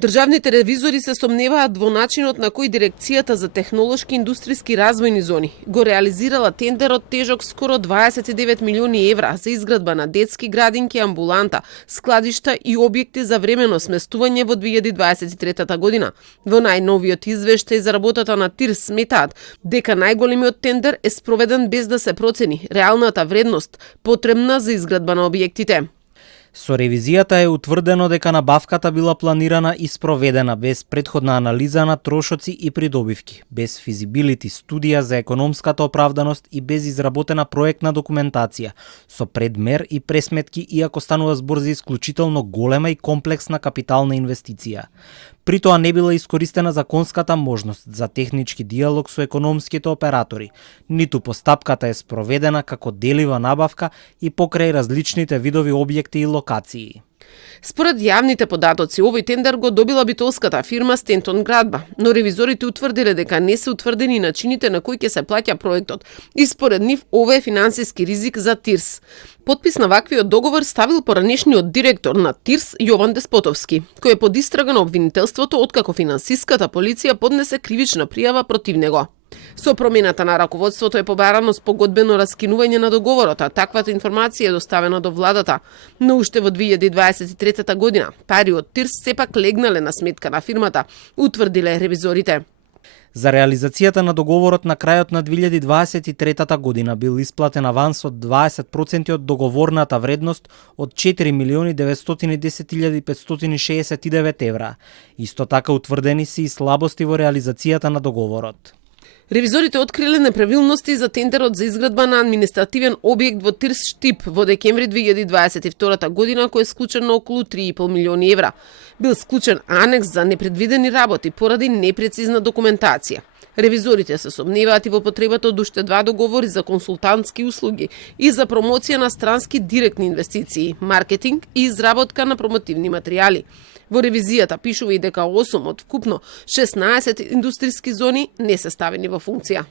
Државните ревизори се сомневаат во начинот на кој Дирекцијата за технолошки индустријски развојни зони го реализирала тендерот тежок скоро 29 милиони евра за изградба на детски градинки, амбуланта, складишта и објекти за временно сместување во 2023 година. Во најновиот извештај за работата на ТИРС сметаат дека најголемиот тендер е спроведен без да се процени реалната вредност потребна за изградба на објектите. Со ревизијата е утврдено дека набавката била планирана и спроведена без претходна анализа на трошоци и придобивки, без физибилити студија за економската оправданост и без изработена проектна документација, со предмер и пресметки, иако станува збор за исклучително голема и комплексна капитална инвестиција. При тоа не била искористена законската можност за технички диалог со економските оператори, ниту постапката е спроведена како делива набавка и покрај различните видови објекти и локации. Според јавните податоци, овој тендер го добила битолската фирма Стентон Градба, но ревизорите утврдиле дека не се утврдени начините на кои ќе се плаќа проектот и според нив ова е финансиски ризик за ТИРС. Подпис на ваквиот договор ставил поранешниот директор на ТИРС Јован Деспотовски, кој е под истрага на обвинителството откако финансиската полиција поднесе кривична пријава против него. Со промената на раководството е побарано спогодбено раскинување на договорот, а таквата информација е доставена до владата. Но уште во 2023 година пари од ТИРС сепак легнале на сметка на фирмата, утврдиле ревизорите. За реализацијата на договорот на крајот на 2023 година бил исплатен аванс од 20% од договорната вредност од 4.910.569 евра. Исто така утврдени се и слабости во реализацијата на договорот. Ревизорите откриле неправилности за тендерот за изградба на административен објект во ТИРС Штип во декември 2022 година, кој е склучен на околу 3,5 милиони евра. Бил склучен анекс за непредвидени работи поради непрецизна документација. Ревизорите се сомневаат и во потребата од уште два договори за консултантски услуги и за промоција на странски директни инвестиции, маркетинг и изработка на промотивни материјали. Во ревизијата пишува и дека 8 од вкупно 16 индустријски зони не се ставени во функција.